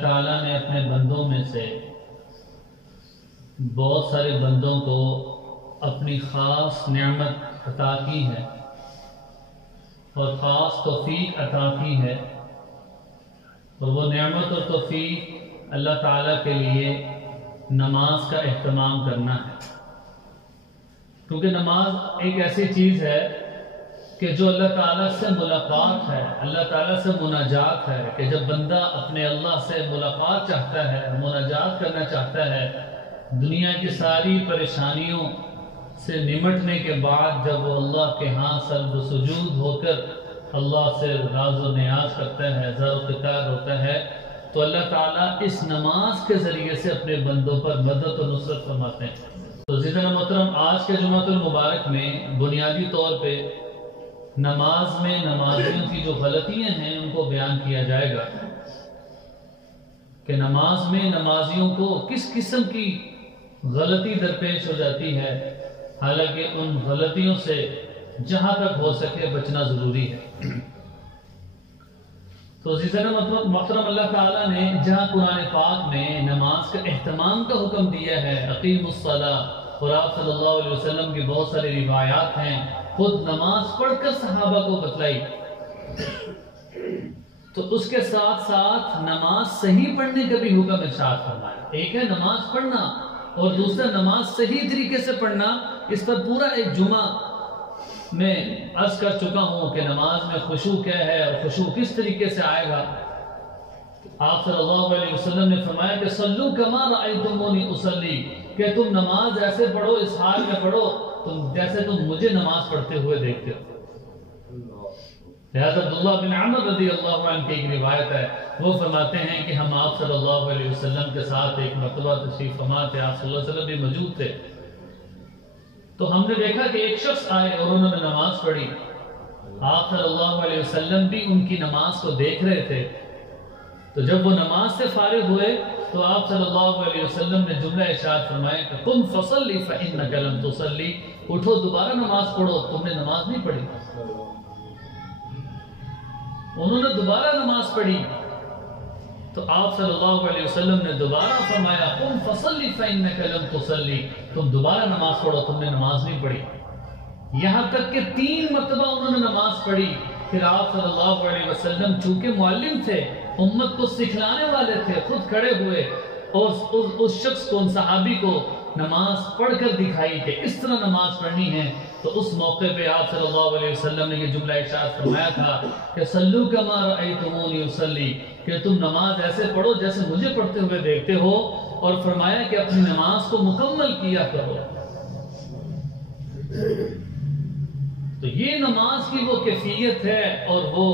تعالیٰ نے اپنے بندوں میں سے بہت سارے بندوں کو اپنی خاص نعمت عطا کی ہے اور خاص توفیق عطا کی ہے، اور وہ نعمت اور توفیق اللہ تعالیٰ کے لیے نماز کا اہتمام کرنا ہے، کیونکہ نماز ایک ایسی چیز ہے کہ جو اللہ تعالیٰ سے ملاقات ہے، اللہ تعالیٰ سے مناجات ہے، کہ جب بندہ اپنے اللہ سے ملاقات چاہتا ہے، مناجات کرنا چاہتا ہے، دنیا کی ساری پریشانیوں سے نمٹنے کے بعد جب وہ اللہ کے ہاں سجد و سجود ہو کر اللہ سے راز و نیاز کرتا ہے، زر و فکر ہوتا ہے، تو اللہ تعالیٰ اس نماز کے ذریعے سے اپنے بندوں پر مدد و نصرت فرماتے ہیں۔ تو عزیزان محترم، آج کے جمعۃ المبارک میں بنیادی طور پہ نماز میں نمازیوں کی جو غلطیاں ہیں ان کو بیان کیا جائے گا کہ نماز میں نمازیوں کو کس قسم کی غلطی درپیش ہو جاتی ہے، حالانکہ ان غلطیوں سے جہاں تک ہو سکے بچنا ضروری ہے۔ تو عزیزان محترم، اللہ تعالیٰ نے جہاں قرآن پاک میں نماز کا اہتمام کا حکم دیا ہے، اقیم الصلاۃ، اور آپ صلی اللہ علیہ وسلم کی بہت ساری روایات ہیں، خود نماز پڑھ کر صحابہ کو بتلائی، تو اس کے ساتھ ساتھ نماز صحیح پڑھنے کا بھی حکم ارشاد فرمایا۔ ایک ہے نماز پڑھنا اور دوسرا نماز صحیح طریقے سے پڑھنا۔ اس پر پورا ایک جمعہ میں عرض کر چکا ہوں کہ نماز میں خشوع کیا ہے اور خشوع کس طریقے سے آئے گا۔ آپ صلی اللہ علیہ وسلم نے فرمایا کہ صلو کما رأیتمونی اصلی، کہ تم نماز ایسے پڑھو، اس حال میں پڑھو جیسے تم مجھے نماز پڑھتے ہوئے دیکھتے ہو۔ لہذا عبداللہ بن عمر رضی اللہ عنہ کی ایک روایت ہے، وہ فرماتے ہیں کہ ہم آپ صلی اللہ علیہ وسلم کے ساتھ ایک مرتبہ تشریف فرما تھے، آپ صلی اللہ علیہ وسلم بھی موجود تھے، تو ہم نے دیکھا کہ ایک شخص آئے اور انہوں نے نماز پڑھی۔ آپ صلی اللہ علیہ وسلم بھی ان کی نماز کو دیکھ رہے تھے، تو جب وہ نماز سے فارغ ہوئے تو آپ صلی اللہ علیہ وسلم نے جملہ ارشاد فرمایا کہ قم فصلی فإنک لم تصلی، اٹھو دوبارہ نماز پڑھو، تم نے نماز نہیں پڑھی۔ انہوں نے دوبارہ نماز پڑھی تو آپ صلی اللہ علیہ وسلم نے دوبارہ فرمایا قم فصلی فإنک لم تصلی، تم دوبارہ نماز پڑھو، تم نے نماز نہیں پڑھی۔ یہاں تک کہ 3 مرتبہ انہوں نے نماز پڑھی۔ پھر آپ صلی اللہ علیہ وسلم چونکہ معلم تھے، امت کو سکھلانے والے تھے، خود کھڑے ہوئے اور اس شخص کو، ان صحابی کو نماز پڑھ کر دکھائی کہ اس طرح نماز پڑھنی ہے۔ تو اس موقع پہ آپ صلی اللہ علیہ وسلم نے یہ جملہ ارشاد فرمایا تھا کہ صلو کما رأیتمونی اصلی، کہ تم نماز ایسے پڑھو جیسے مجھے پڑھتے ہوئے دیکھتے ہو، اور فرمایا کہ اپنی نماز کو مکمل کیا کرو۔ تو یہ نماز کی وہ کیفیت ہے اور وہ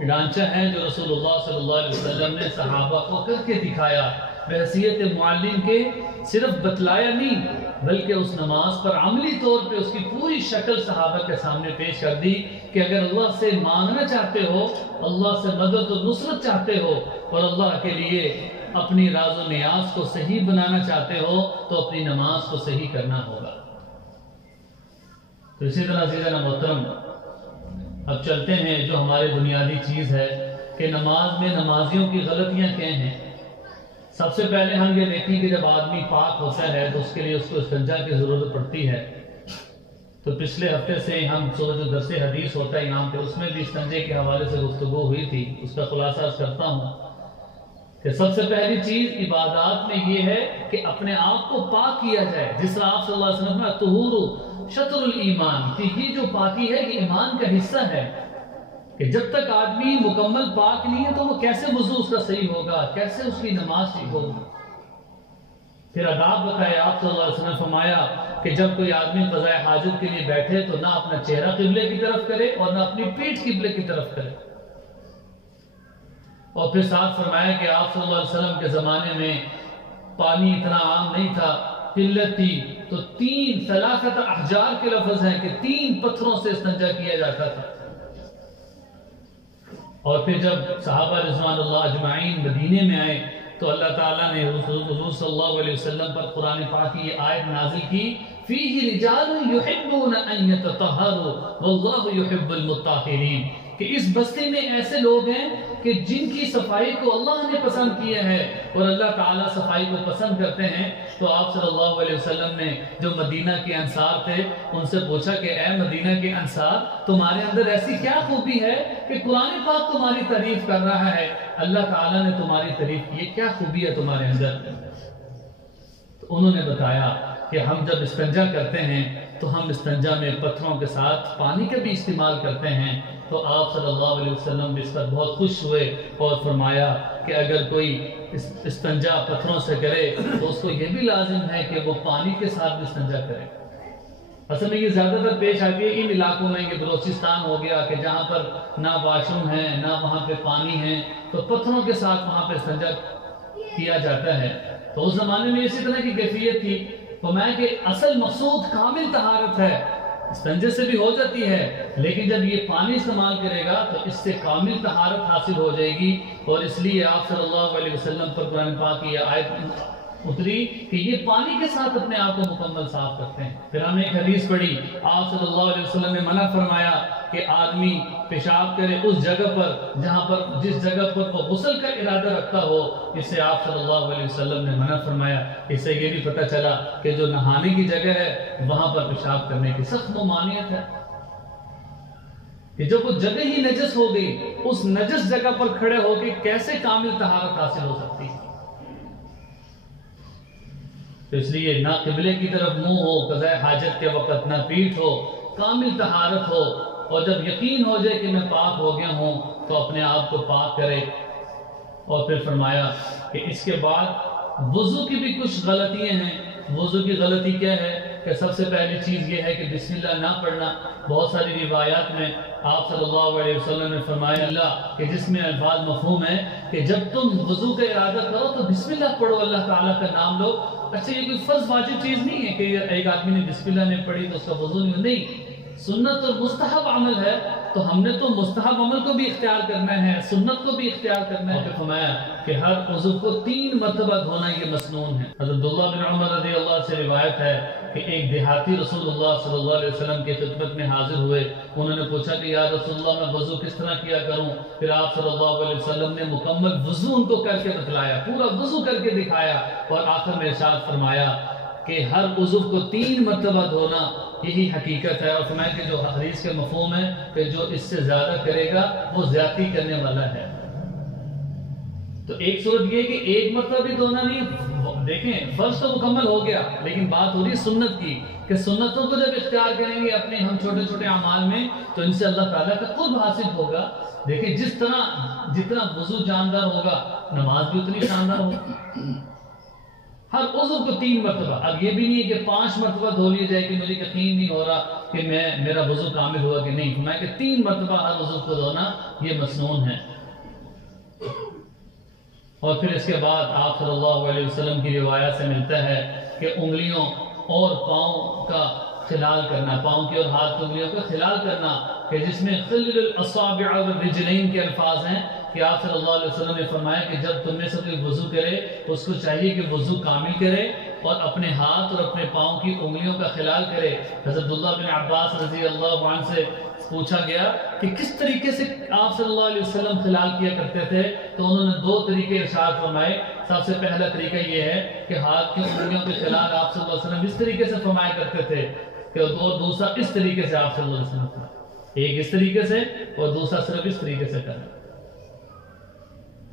ڈھانچہ ہے جو رسول اللہ صلی اللہ علیہ وسلم نے صحابہ کو کر کے دکھایا، بحیثیت معلم کے صرف بتلایا نہیں بلکہ اس نماز پر عملی طور پہ اس کی پوری شکل صحابہ کے سامنے پیش کر دی کہ اگر اللہ سے مانگنا چاہتے ہو، اللہ سے مدد و نصرت چاہتے ہو، اور اللہ کے لیے اپنی راز و نیاز کو صحیح بنانا چاہتے ہو تو اپنی نماز کو صحیح کرنا ہوگا۔ تو اسی طرح عزیزان محترم، اب چلتے ہیں جو ہماری بنیادی چیز ہے کہ نماز میں نمازیوں کی غلطیاں کیا ہیں۔ سب سے پہلے ہم یہ دیکھیں کہ جب آدمی پاک ہوتا ہے تو اس کے لیے اس کو استنجا کی ضرورت پڑتی ہے۔ تو پچھلے ہفتے سے ہم جو درس حدیث ہوتا ہے یہاں پہ، اس میں بھی استنجے کے حوالے سے گفتگو ہوئی تھی، اس کا خلاصہ کرتا ہوں کہ سب سے پہلی چیز عبادات میں یہ ہے کہ اپنے آپ کو پاک کیا جائے، جس طرح آپ صلی اللہ علیہ وسلم نے طہور شطر الایمان، کہ یہ جو پاکی ہے یہ ایمان کا حصہ ہے، کہ جب تک آدمی مکمل پاک نہیں ہے تو وہ کیسے وضو اس کا صحیح ہوگا، کیسے اس کی نماز ٹھیک ہوگی۔ پھر آداب بتائے آپ صلی اللہ علیہ وسلم نے فرمایا کہ جب کوئی آدمی قضاء حاجت کے لیے بیٹھے تو نہ اپنا چہرہ قبلے کی طرف کرے اور نہ اپنی پیٹھ قبلے کی طرف کرے، اور پھر ساتھ فرمایا کہ آپ صلی اللہ علیہ وسلم کے زمانے میں پانی اتنا عام نہیں تھا، قلت تھی، تو 3 ثلاثت احجار کے لفظ ہیں کہ 3 پتھروں سے استنجا کیا جاتا تھا۔ اور پھر جب صحابہ رضوان اللہ اجمعین مدینے میں آئے تو اللہ تعالیٰ نے حضور صلی اللہ علیہ وسلم پر قرآن پاک کی یہ آیت نازل کی، فیہ رجال یحبون ان یتطہروا واللہ یحب المطہرین، کہ اس بستی میں ایسے لوگ ہیں کہ جن کی صفائی کو اللہ نے پسند کیا ہے اور اللہ تعالیٰ صفائی کو پسند کرتے ہیں. تو آپ صلی اللہ علیہ وسلم نے جو مدینہ کے انصار تھے ان سے پوچھا کہ اے مدینہ کے انصار، تمہارے اندر ایسی کیا خوبی ہے کہ قرآن پاک تمہاری تعریف کر رہا ہے، اللہ تعالیٰ نے تمہاری تعریف کی، کیا خوبی ہے تمہارے اندر؟ تو انہوں نے بتایا کہ ہم جب استنجا کرتے ہیں تو ہم استنجا میں پتھروں کے ساتھ پانی کا بھی استعمال کرتے ہیں. تو آپ صلی اللہ علیہ وسلم اس پر بہت خوش ہوئے اور فرمایا کہ اگر کوئی استنجا پتھروں سے کرے تو اس کو یہ بھی لازم ہے کہ وہ پانی کے ساتھ بھی استنجا کرے. اصل میں یہ زیادہ تر پیش آتی ہے ان علاقوں میں، یہ بلوچستان ہو گیا کہ جہاں پر نہ واش روم ہے نہ وہاں پہ پانی ہے، تو پتھروں کے ساتھ وہاں پہ استنجا کیا جاتا ہے. تو اس زمانے میں اسی طرح کی کیفیت تھی. فرمایا کہ اصل مقصود کامل طہارت ہے، استنجے سے بھی ہو جاتی ہے لیکن جب یہ پانی استعمال کرے گا تو اس سے کامل طہارت حاصل ہو جائے گی. اور اس لیے آپ صلی اللہ علیہ وسلم پر قرآن پاک کی یہ آیت اتری کہ یہ پانی کے ساتھ اپنے آپ کو مکمل صاف کرتے ہیں. پھر ہم نے ایک حدیث پڑھی، آپ صلی اللہ علیہ وسلم نے منع فرمایا کہ آدمی پیشاب کرے اس جگہ پر جس جگہ پر وہ غسل کا ارادہ رکھتا ہو. اس سے آپ صلی اللہ علیہ وسلم نے منع فرمایا. اس سے یہ بھی پتہ چلا کہ جو نہانے کی جگہ ہے وہاں پر پیشاب کرنے کی سخت ممانعت ہے، کہ جب وہ جگہ ہی نجس ہو گئی، اس نجس جگہ پر کھڑے ہو کے کیسے کامل طہارت حاصل ہو سکتی ہے؟ تو اس لیے نہ قبلے کی طرف منہ ہو قضاء حاجت کے وقت، نہ پیٹھ ہو، کامل طہارت ہو. اور جب یقین ہو جائے کہ میں پاک ہو گیا ہوں تو اپنے آپ کو پاک کرے. اور پھر فرمایا کہ اس کے بعد وضو کی بھی کچھ غلطیاں ہیں. وضو کی غلطی کیا ہے کہ سب سے پہلی چیز یہ ہے کہ بسم اللہ نہ پڑھنا. بہت ساری روایات میں آپ صلی اللہ علیہ وسلم نے فرمایا اللہ کہ جس میں الفاظ مفہوم ہے کہ جب تم وضو کا ارادہ کرو تو بسم اللہ پڑھو، اللہ تعالیٰ کا نام لو. اچھا یہ کوئی فرض واجب چیز نہیں ہے کہ ایک آدمی نے بسم اللہ نہیں پڑھی تو اس کا وضو نہیں. سنت اور مستحب عمل ہے تو ہم نے تو مستحب عمل کو بھی اختیار کرنا ہے، سنت کو بھی اختیار کرنا ہے. فرمایا کہ ہر عضو کو 3 مرتبہ دھونا یہ مسنون ہے. حضرت عبداللہ بن عمر رضی اللہ سے روایت ہے کہ ایک دیہاتی رسول اللہ صلی اللہ علیہ وسلم کی خدمت میں حاضر ہوئے. انہوں نے پوچھا کہ یا رسول اللہ میں وضو کس طرح کیا کروں؟ پھر آپ صلی اللہ علیہ وسلم نے مکمل وضو ان کو کر کے بتلایا، پورا وضو کر کے دکھایا اور آخر میں ارشاد فرمایا کہ ہر عضو کو 3 مرتبہ دھونا یہی حقیقت ہے. اور فرمایا کہ جو حدیث کے مفہوم ہے کہ جو اس سے زیادہ کرے گا وہ زیادتی کرنے والا ہے. تو ایک صورت یہ کہ ایک مرتبہ بھی دھونا نہیں. دیکھیں فرض تو مکمل ہو گیا لیکن بات ہو رہی سنت کی کہ سنتوں کو جب اختیار کریں گے اپنے ہم چھوٹے چھوٹے اعمال میں تو ان سے اللہ تعالیٰ کا قرب حاصل ہوگا. دیکھیں جتنا وضو جاندار ہوگا نماز بھی اتنی شاندار ہوگی. ہر عضو کو 3 مرتبہ. اب یہ بھی نہیں ہے کہ 5 مرتبہ دھو لیا جائے کہ مجھے یقین نہیں ہو رہا کہ میرا وضو کامل ہوا کہ نہیں. میں کہ 3 مرتبہ ہر عضو کو دھونا یہ مسنون ہے. اور پھر اس کے بعد آپ صلی اللہ علیہ وسلم کی روایت سے ملتا ہے کہ انگلیوں اور پاؤں کا خلال کرنا، پاؤں کی اور ہاتھ کی انگلیوں کا خلال کرنا کہ جس میں خلل الاصابع والرجلین کے الفاظ ہیں کہ آپ صلی اللہ علیہ وسلم نے فرمایا کہ جب تم میں سے کوئی وضو کرے اس کو چاہیے کہ وضو کامل کرے اور اپنے ہاتھ اور اپنے پاؤں کی انگلیوں کا خلال کرے. حضرت عبداللہ بن عباس رضی اللہ عنہ سے پوچھا گیا کہ کس طریقے سے آپ صلی اللہ علیہ وسلم خلال کیا کرتے تھے تو انہوں نے 2 طریقے ارشاد فرمائے. سب سے پہلا طریقہ یہ ہے کہ ہاتھ کی انگلیوں کے خلال آپ صلی اللہ علیہ وسلم اس طریقے سے فرمایا کرتے تھے کہ دوسرا اس طریقے سے آپ صلی اللہ علیہ وسلم کرنا. ایک اس طریقے سے اور دوسرا صرف اس طریقے سے کرنا.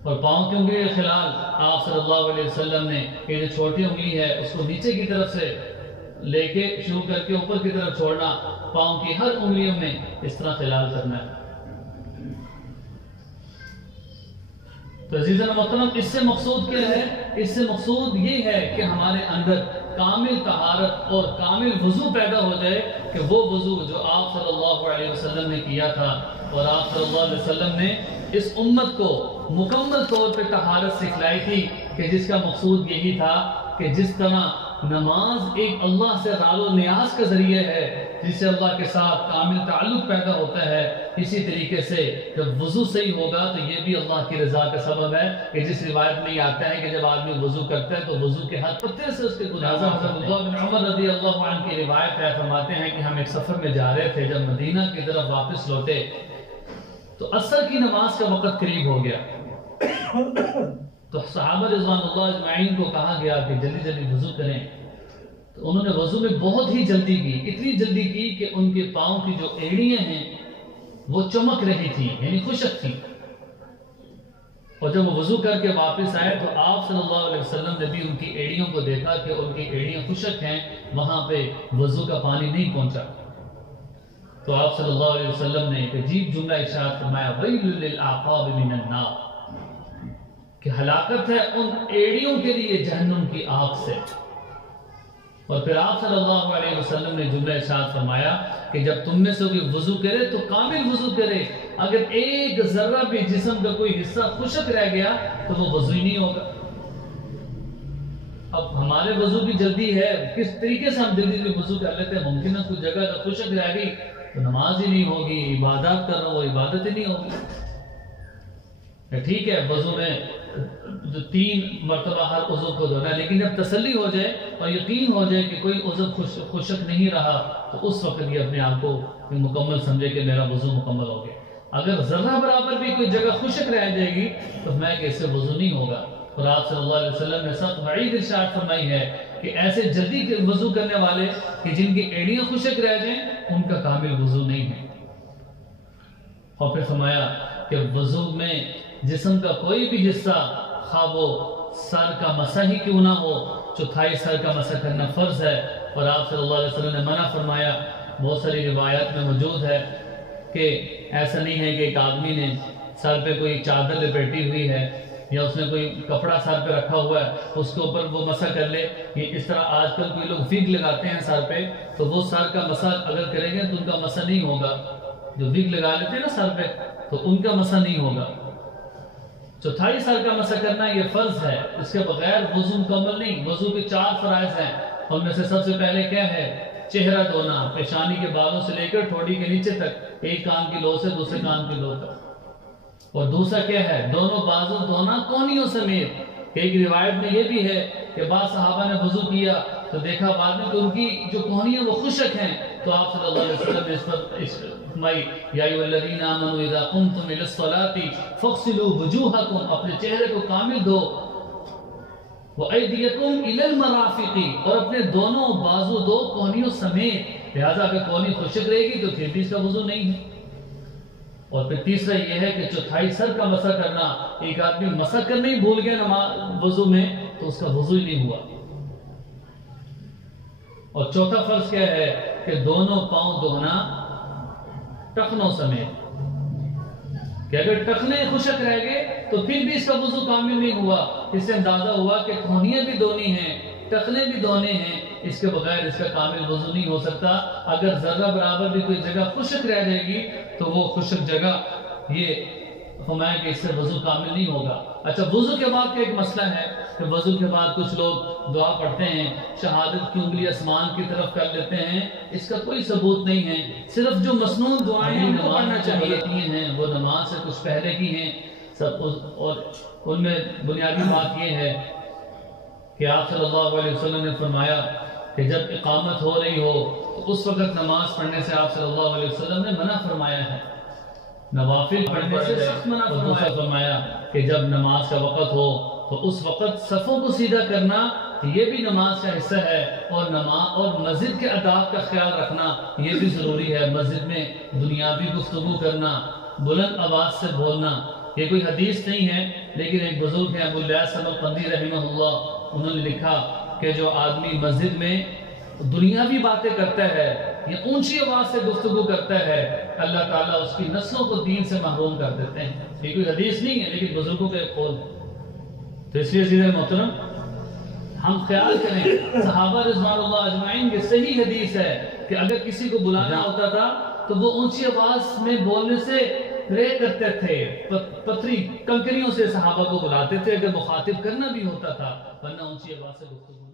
اور پاؤں کی انگلی کے خلال آپ صلی اللہ علیہ وسلم نے یہ جو چھوٹی انگلی ہے اس کو نیچے کی طرف سے لے کے شروع کر کے اوپر کی طرف چھوڑنا، پاؤں کی ہر انگلیوں میں اس طرح خلال کرنا ہے. تو عزیزاً محترم اس سے مقصود کیا ہے؟ اس سے مقصود یہ ہے کہ ہمارے اندر کامل طہارت اور کامل وضو پیدا ہو جائے کہ وہ وضو جو آپ صلی اللہ علیہ وسلم نے کیا تھا اور آپ صلی اللہ علیہ وسلم نے اس امت کو مکمل طور پہ طہارت سکھلائی تھی کہ جس کا مقصود یہی تھا کہ جس طرح نماز ایک اللہ سے رال و نیاز کا ذریعہ ہے جس سے اللہ کے ساتھ کامل تعلق پیدا ہوتا ہے، اسی طریقے سے جب وضو صحیح ہوگا تو یہ بھی اللہ کی رضا کا سبب ہے کہ جس روایت میں یہ آتا ہے کہ جب آدمی وضو کرتا ہے تو وضو کے ہر پتے سے اس کے گناہ. حضرت عبداللہ بن عمر رضی اللہ عنہ کی روایت ہے، فرماتے ہیں کہ ہم ایک سفر میں جا رہے تھے، جب مدینہ کی طرف واپس لوٹے تو عصر کی نماز کا وقت قریب ہو گیا، تو صحابہ رضوان اللہ اجمعین کو کہا گیا کہ جلدی جلدی وضو کریں، تو انہوں نے وضو میں بہت ہی جلدی کی، اتنی جلدی کی کہ ان کے پاؤں کی جو ایڑیاں ہیں وہ چمک رہی تھی، یعنی خشک تھی۔ اور جب وہ وضو کر کے واپس آئے تو آپ صلی اللہ علیہ وسلم نے بھی ان کی ایڑیوں کو دیکھا کہ ان کی ایڑیاں خشک ہیں، وہاں پہ وضو کا پانی نہیں پہنچا۔ تو آپ صلی اللہ علیہ وسلم نے ایک عجیب جملہ ارشاد فرمایا، وَيْلٌ لِلْأَعْقَابِ مِنَ النَّارِ، کہ ہلاکت ہے ان ایڑیوں کے لیے جہنم کی آگ سے۔ اور پھر آپ صلی اللہ علیہ وسلم نے جملہ ارشاد فرمایا کہ جب تم میں سے کوئی وضو کرے تو کامل وضو کرے، اگر ایک ذرہ بھی جسم کا کوئی حصہ خشک رہ گیا تو وہ وضو ہی نہیں ہوگا۔ اب ہمارے وضو کی جلدی ہے، کس طریقے سے ہم جلدی جلدی وضو کر لیتے ہیں؟ ممکن ہے کوئی جگہ کا خشک رہ گئی تو نماز ہی نہیں ہوگی، عبادات کر رہا ہو عبادت ہی نہیں ہوگی۔ ٹھیک ہے، وضو میں 3 مرتبہ ہر عضو کو دھونا ہے، لیکن جب تسلی ہو جائے اور یقین ہو جائے کہ کوئی عضو خشک نہیں رہا تو اس وقت یہ اپنے آپ کو مکمل سمجھے کہ میرا وضو مکمل ہو گیا۔ اگر ذرہ برابر بھی کوئی جگہ خشک رہ جائے گی تو میں کہ اس سے وضو نہیں ہوگا۔ اور آپ صلی اللہ علیہ وسلم نے سخت وعید ارشاد فرمائی ہے کہ ایسے جلدی وضو کرنے والے کہ جن کی ایڑیاں خشک رہ جائیں ان کا کامل وضو نہیں ہے۔ اور پھر فرمایا کہ وضو میں جسم کا کوئی بھی حصہ، خواہ وہ سر کا مسح ہی کیوں نہ ہو، چوتھائی سر کا مسح کرنا فرض ہے۔ اور آپ صلی اللہ علیہ وسلم نے منع فرمایا، بہت ساری روایات میں موجود ہے کہ ایسا نہیں ہے کہ ایک آدمی نے سر پہ کوئی چادر لپیٹی ہوئی ہے یا اس نے کوئی کپڑا سر پہ رکھا ہوا ہے اس کے اوپر وہ مسح کر لے۔ یہ اس طرح آج کل کوئی لوگ وگ لگاتے ہیں سر پہ، تو وہ سر کا مسح اگر کریں گے تو ان کا مسح نہیں ہوگا۔ جو وگ لگا لیتے ہیں نا سر پہ تو ان کا مسح نہیں ہوگا۔ چوتھائی سر کا مسح کرنا یہ فرض ہے، اس کے بغیر وضو مکمل نہیں۔ وضو کے 4 فرائض ہیں، ان میں سے سب سے پہلے کیا ہے؟ چہرہ دھونا، پیشانی کے بالوں سے لے کر ٹھوڑی کے نیچے تک، ایک کان کی لو سے دوسرے کان کی لو تک۔ اور دوسرا کیا ہے؟ دونوں بازو دھونا کونیوں سمیت۔ ایک روایت میں یہ بھی ہے کہ بعض صحابہ نے وضو کیا تو دیکھا بعد میں کہ ان کی جو کونیاں وہ خشک ہیں، تو آپ صلی اللہ علیہ وسلم نے اس پر فرمائی، یا ایھا الذین آمنوا اذا قمتم الی الصلاۃ فاغسلوا وجوہکم، اپنے چہرے کو کامل دھو، وَأَيْدِيَكُمْ إِلَى الْمَرَافِقِ، اور اپنے دونوں بازو دو کونیوں سمیت۔ لہذا اگر کونی خشک رہے گی تو پھر بھی اس کا وضو نہیں ہے۔ اور پھر تیسرا یہ ہے کہ چوتھائی سر کا مسح کرنا، ایک آدمی مسح کرنا ہی بھول گیا وضو میں تو اس کا وضو ہی نہیں ہوا۔ اور چوتھا فرض کیا ہے کہ دونوں پاؤں دھونا ٹخنوں سمیت، کہ اگر ٹخنے خشک رہ گئے تو پھر بھی اس کا وضو کامل نہیں ہوا۔ اس سے اندازہ ہوا کہ کھونیاں بھی دھونی ہیں، ٹخنے بھی دھونے ہیں، اس کے بغیر اس کا کامل وضو نہیں ہو سکتا۔ اگر ذرہ برابر بھی کوئی جگہ خشک رہ جائے گی تو وہ خشک جگہ یہ فرمایا کہ اس سے وضو کامل نہیں ہوگا۔ اچھا، وضو کے بعد کا ایک مسئلہ ہے کہ وضو کے بعد کچھ لوگ دعا پڑھتے ہیں، شہادت کی انگلی آسمان کی طرف کر لیتے ہیں، اس کا کوئی ثبوت نہیں ہے۔ صرف جو مسنون دعائیں ان کو پڑھنا چاہیے ہیں وہ نماز سے کچھ پہلے کی ہیں سب، اور ان میں بنیادی بات یہ ہے کہ آپ صلی اللہ علیہ وسلم نے فرمایا کہ جب اقامت ہو رہی ہو تو اس وقت نماز پڑھنے سے آپ صلی اللہ علیہ وسلم نے منع فرمایا ہے، نوافل پڑھنے سے سخت منع فرمایا کہ جب نماز کا وقت ہو تو اس وقت صفوں کو سیدھا کرنا یہ بھی نماز کا حصہ ہے، اور مسجد کے آداب کا خیال رکھنا یہ بھی ضروری ہے۔ مسجد میں دنیاوی گفتگو کرنا، بلند آواز سے بولنا، یہ کوئی حدیث نہیں ہے، لیکن ایک بزرگ ہیں ابو الیاس سمرقندی رحمہ اللہ، انہوں نے لکھا کہ جو آدمی مسجد میں دنیاوی باتیں کرتا ہے یا اونچی آواز سے گفتگو کرتا ہے، اللہ تعالیٰ اس کی نسلوں کو دین سے محروم کر دیتے ہیں۔ یہ کوئی حدیث نہیں ہے لیکن بزرگوں کا ایک قول ہے۔ تو اس لیے عزیز محترم ہم خیال کریں، صحابہ رضوان اللہ اجمعین کی صحیح حدیث ہے کہ اگر کسی کو بلانا ہوتا تھا تو وہ اونچی آواز میں بولنے سے رے کرتے تھے، پتھری کنکریوں سے صحابہ کو بلاتے تھے اگر مخاطب کرنا بھی ہوتا تھا، ورنہ اونچی آواز سے گفتگو